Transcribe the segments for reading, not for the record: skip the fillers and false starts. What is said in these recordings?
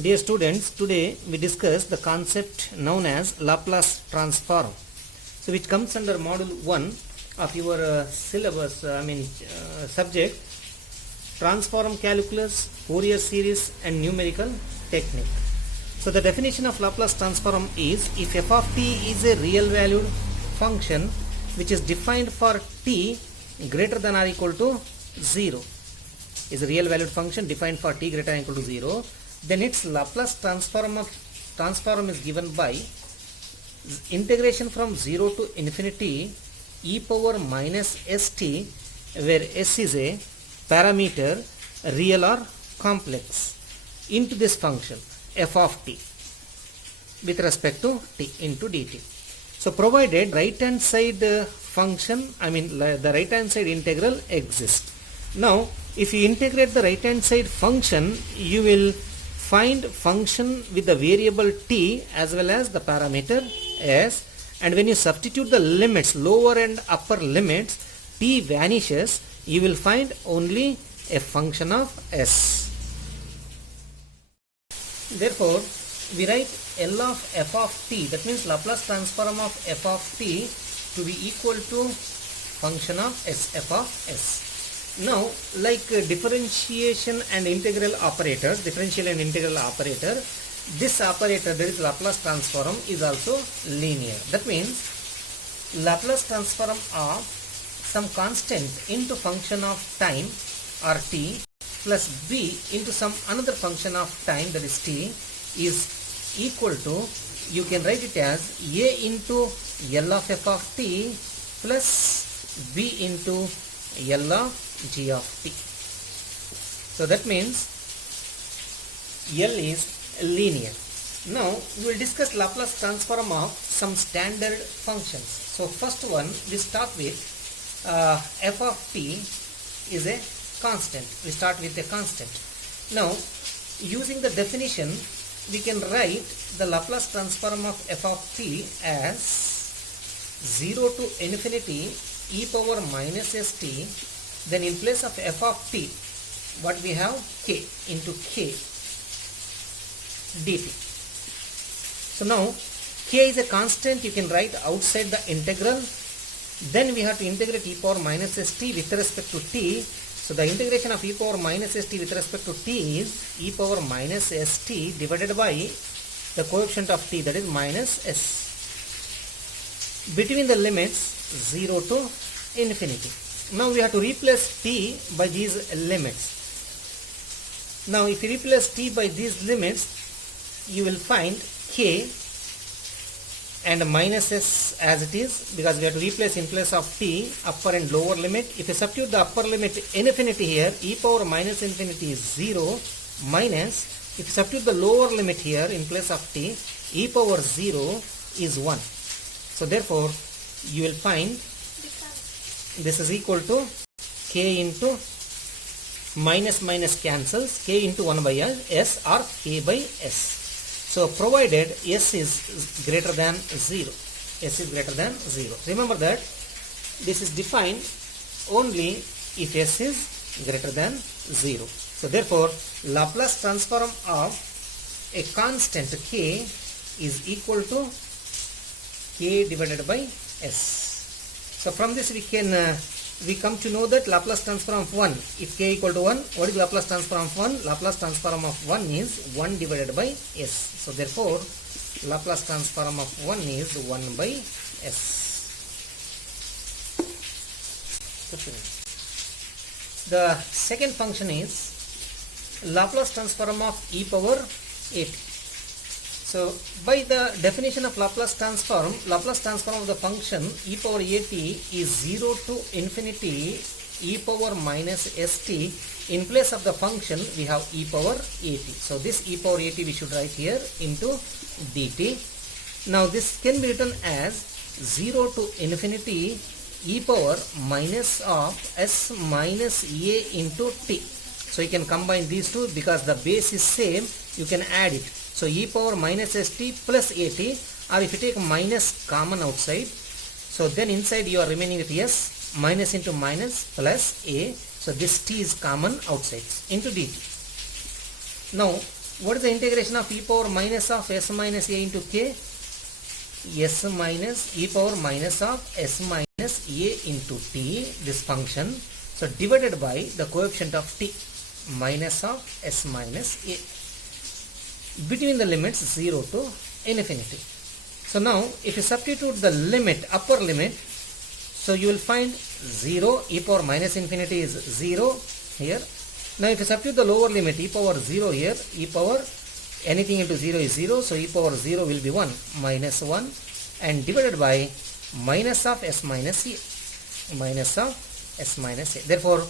Dear students, today we discuss the concept known as Laplace transform. So which comes under module 1 of your syllabus, subject, transform calculus, Fourier series and numerical technique. So the definition of Laplace transform is if f of t is a real valued function which is defined for t greater than or equal to 0, is a real valued function defined for t greater than or equal to 0, then its Laplace transform is given by integration from 0 to infinity e power minus st, where s is a parameter, real or complex, into this function f of t with respect to t into dt. So provided right hand side function, the right hand side integral exists. Now if you integrate the right hand side function, you will find function with the variable t as well as the parameter s, and when you substitute the limits, lower and upper limits, t vanishes, you will find only a function of s. Therefore we write L of f of t, that means Laplace transform of f of t, to be equal to function of s, f of s. Now like differentiation and integral operators, this operator, that is Laplace transform, is also linear. That means Laplace transform of some constant into function of time or t plus b into some another function of time, that is t, is equal to, you can write it as a into L of f of t plus b into L of g of t. So that means L is linear. Now we will discuss Laplace transform of some standard functions. So first one, we start with f of t is a constant. We start with a constant. Now using the definition, we can write the Laplace transform of f of t as 0 to infinity e power minus st. Then in place of f of t, what we have, k into k dt. So now k is a constant, you can write outside the integral. Then we have to integrate e power minus st with respect to t. So the integration of e power minus st with respect to t is e power minus st divided by the coefficient of t, that is minus s, between the limits 0 to infinity. Now we have to replace t by these limits. Now if you replace t by these limits, you will find k and minus s as it is, because we have to replace in place of t upper and lower limit. If you substitute the upper limit infinity here, e power minus infinity is 0, minus, if you substitute the lower limit here in place of t, e power 0 is 1. So therefore you will find this is equal to k into minus cancels, k into 1 by s or k by s. So provided s is greater than 0, s is greater than 0. Remember that this is defined only if s is greater than 0. So therefore Laplace transform of a constant k is equal to k divided by s. So from this we come to know that Laplace transform of 1, if k equal to 1, what is Laplace transform of 1? Laplace transform of 1 is 1 divided by s. So therefore Laplace transform of 1 is 1 by s. The second function is Laplace transform of e power at. So by the definition of Laplace transform of the function e power at is 0 to infinity e power minus st. In place of the function we have e power at. So this e power at we should write here into dt. Now this can be written as 0 to infinity e power minus of s minus a into t. So you can combine these two, because the base is same, you can add it. So e power minus st plus at, or if you take minus common outside, so then inside you are remaining with s, minus into minus plus a, so this t is common outside into dt. Now What is the integration of e power minus of s minus a into k? S minus e power minus of s minus a into t, this function. So divided by the coefficient of t minus of s minus a between the limits 0 to infinity. So now if you substitute the limit, upper limit, so you will find 0, e power minus infinity is 0 here. Now if you substitute the lower limit, e power 0 here, e power anything into 0 is 0, so e power 0 will be 1, minus 1, and divided by minus of s minus a, minus of s minus a. Therefore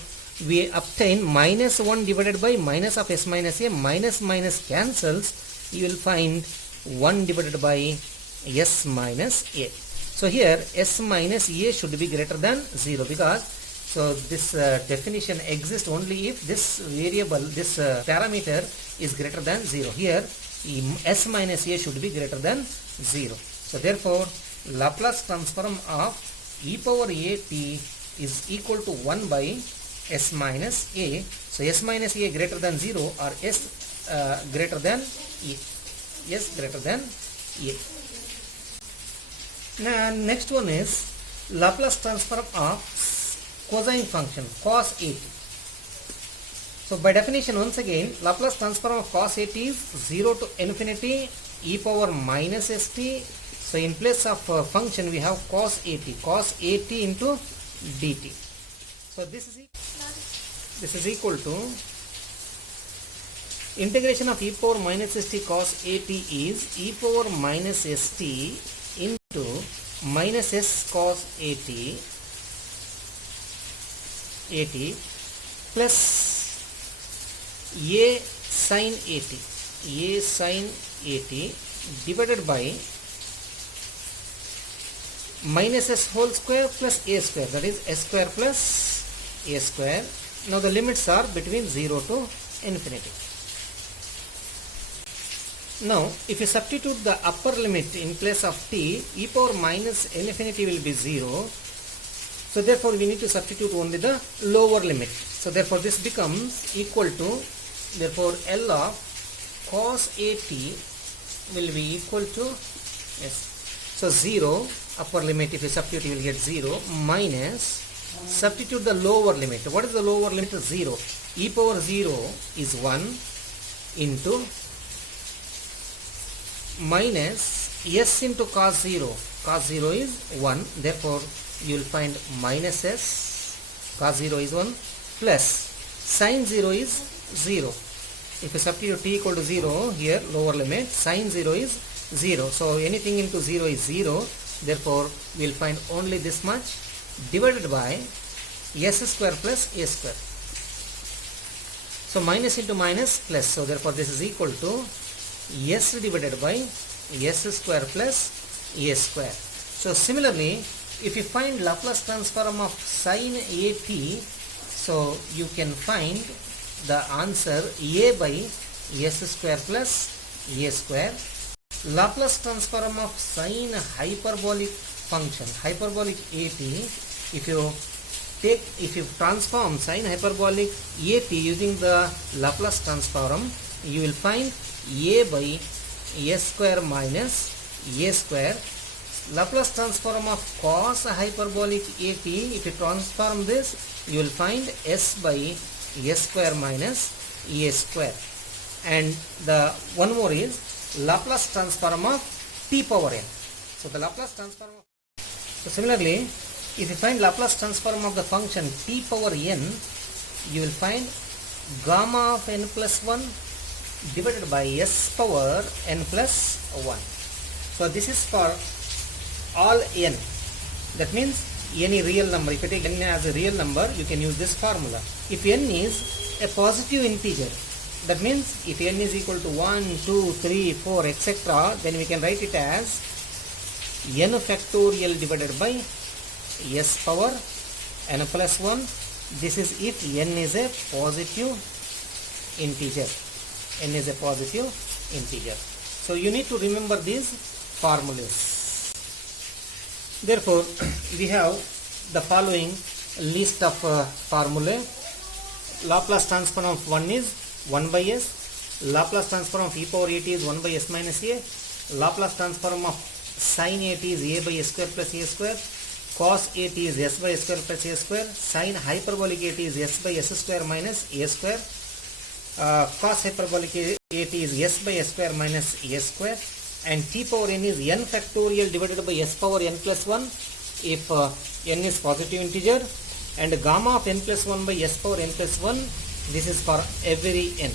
we obtain minus 1 divided by minus of s minus a, minus minus cancels, you will find 1 divided by s minus a. So here s minus a should be greater than 0, because so this definition exists only if this variable, this parameter is greater than 0. Here s minus a should be greater than 0. So therefore Laplace transform of e power a t is equal to 1 by s minus a. So s minus a greater than 0 or s greater than a. S greater than a. Now next one is Laplace transform of cosine function cos a t. So by definition, once again, Laplace transform of cos a t is 0 to infinity e power minus st. So in place of function we have cos a t into dt. So this is equal to integration of e power minus st cos a t is e power minus st into minus s cos a t plus a sin a t divided by minus s whole square plus a square, that is s square plus a square. Now the limits are between 0 to infinity. Now if you substitute the upper limit in place of t, e power minus infinity will be 0. So therefore we need to substitute only the lower limit. So therefore this becomes equal to, therefore L of cos a t will be equal to, yes, so 0, upper limit if you substitute you will get 0, minus, substitute the lower limit. What is the lower limit? 0. E power 0 is 1 into minus s into cos 0. Cos 0 is 1. Therefore you will find minus s, cos 0 is 1, plus sin 0 is 0. If you substitute t equal to 0 here, lower limit, sin 0 is 0. So anything into 0 is 0. Therefore we will find only this much divided by s square plus a square. So minus into minus plus. So therefore this is equal to s divided by s square plus a square. So similarly, if you find Laplace transform of sin a t, so you can find the answer a by s square plus a square. Laplace transform of sin hyperbolic function, hyperbolic a t, if you transform sin hyperbolic a t using the Laplace transform, you will find a by s square minus a square. Laplace transform of cos hyperbolic a t, if you transform this, you will find s by s square minus a square. And the one more is Laplace transform of t power n. So the Laplace transform of, so similarly, if you find Laplace transform of the function t power n, you will find gamma of n plus 1 divided by s power n plus 1. So this is for all n. That means any real number. If you take n as a real number, you can use this formula. If n is a positive integer, that means if n is equal to 1, 2, 3, 4, etc., then we can write it as n factorial divided by s power n plus 1. This is if n is a positive integer. N is a positive integer. So you need to remember these formulas. Therefore, we have the following list of formulae. Laplace transform of 1 is 1 by s, Laplace transform of e power at is 1 by s minus a. Laplace transform of sin at is a by s square plus a square. Cos at is s by s square plus a square. Sin hyperbolic at is s by s square minus a square. Cos hyperbolic at is s by s square minus a square. And t power n is n factorial divided by s power n plus 1 if n is positive integer, and gamma of n plus 1 by s power n plus 1, this is for every n.